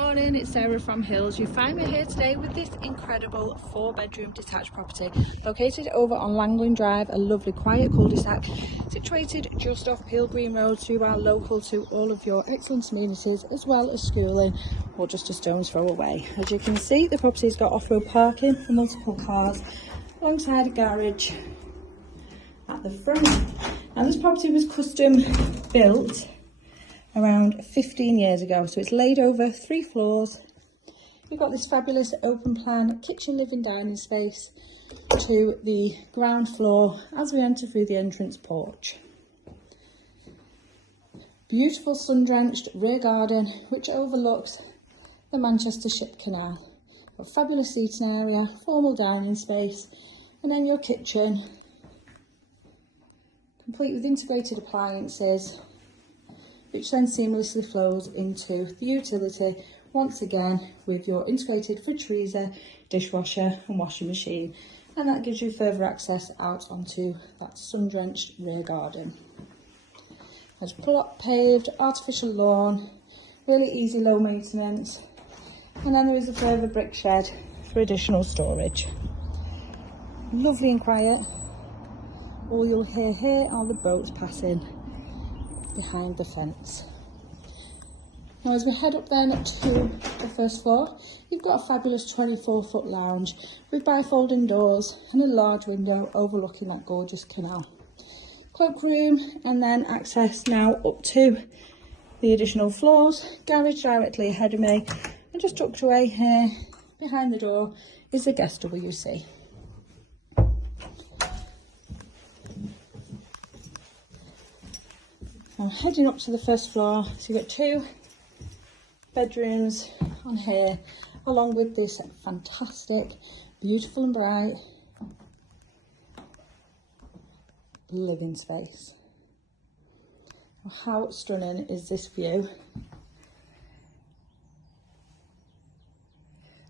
Morning, it's Sarah from Hills. You find me here today with this incredible 4-bedroom detached property located over on Langland Drive, a lovely quiet cul-de-sac situated just off Peel Green Road, so you are local to all of your excellent amenities as well as schooling or just a stone's throw away. As you can see, the property's got off-road parking for multiple cars alongside a garage at the front. Now this property was custom built around 15 years ago, so it's laid over 3 floors. You've got this fabulous open plan kitchen, living, dining space to the ground floor as we enter through the entrance porch. Beautiful sun-drenched rear garden which overlooks the Manchester Ship Canal. A fabulous seating area, formal dining space, and then your kitchen, complete with integrated appliances, which then seamlessly flows into the utility, once again with your integrated fridge, freezer, dishwasher and washing machine, and that gives you further access out onto that sun-drenched rear garden. There's plot paved, artificial lawn, really easy low maintenance, and then there is a further brick shed for additional storage. Lovely and quiet. All you'll hear here are the boats passing behind the fence. Now as we head up then to the first floor, you've got a fabulous 24-foot lounge with bifolding doors and a large window overlooking that gorgeous canal. Cloakroom, and then access now up to the additional floors. Garage directly ahead of me, and just tucked away here behind the door is the guest WC. Now heading up to the first floor, so you've got 2 bedrooms on here, along with this fantastic, beautiful and bright living space. How stunning is this view?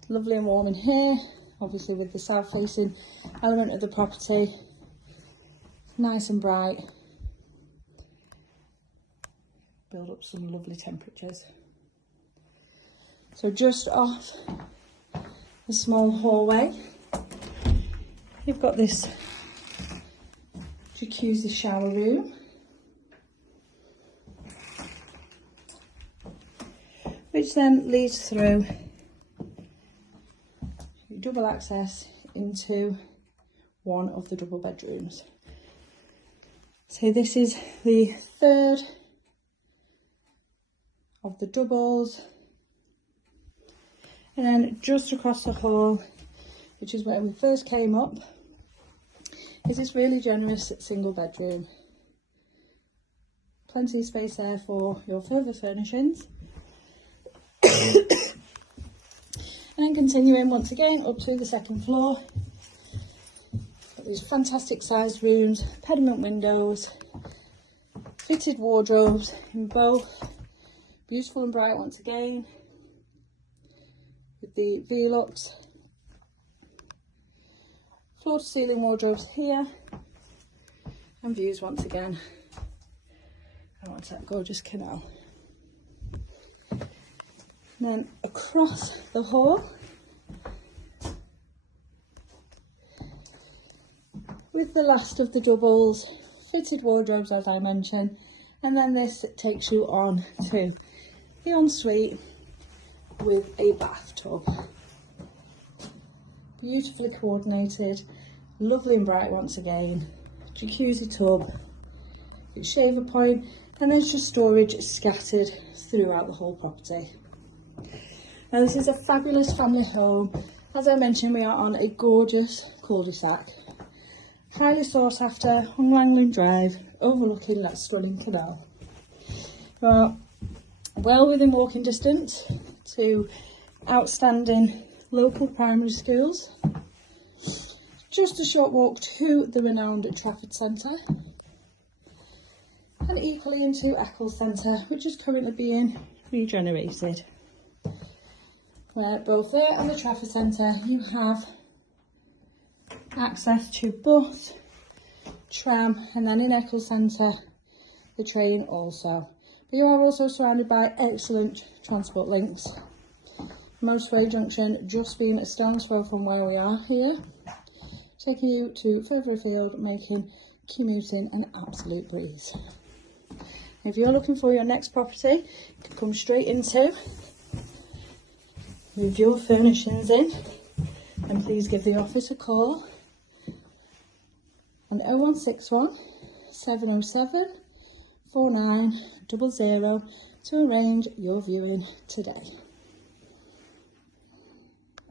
Lovely and warm in here, obviously with the south facing element of the property. Nice and bright. Build up some lovely temperatures. So just off the small hallway, you've got this jacuzzi shower room, which then leads through double access into one of the double bedrooms. So this is the third of the doubles, and then just across the hall, which is where we first came up, is this really generous single bedroom. Plenty of space there for your further furnishings. And then continuing once again up to the second floor, got these fantastic sized rooms, pediment windows, fitted wardrobes in both. Beautiful and bright once again, with the V-looks. Floor to ceiling wardrobes here, and views once again out onto that gorgeous canal. And then across the hall, with the last of the doubles, fitted wardrobes as I mentioned, and then this takes you on to the ensuite with a bathtub. Beautifully coordinated, lovely and bright once again. Jacuzzi tub, shaver point, and there's just storage scattered throughout the whole property. Now this is a fabulous family home. As I mentioned, we are on a gorgeous cul-de-sac, highly sought after on Langland Drive, overlooking that stunning canal. Well within walking distance to outstanding local primary schools. Just a short walk to the renowned Trafford Centre, and equally into Eccles Centre, which is currently being regenerated. Where both there and the Trafford Centre you have access to bus, tram, and then in Eccles Centre the train also. But you are also surrounded by excellent transport links Motorway junction just being a stone's throw from where we are here, taking you to further afield, making commuting an absolute breeze. If you're looking for your next property, you can come straight into with your furnishings in, and please give the office a call on 0161 707 4900 to arrange your viewing today.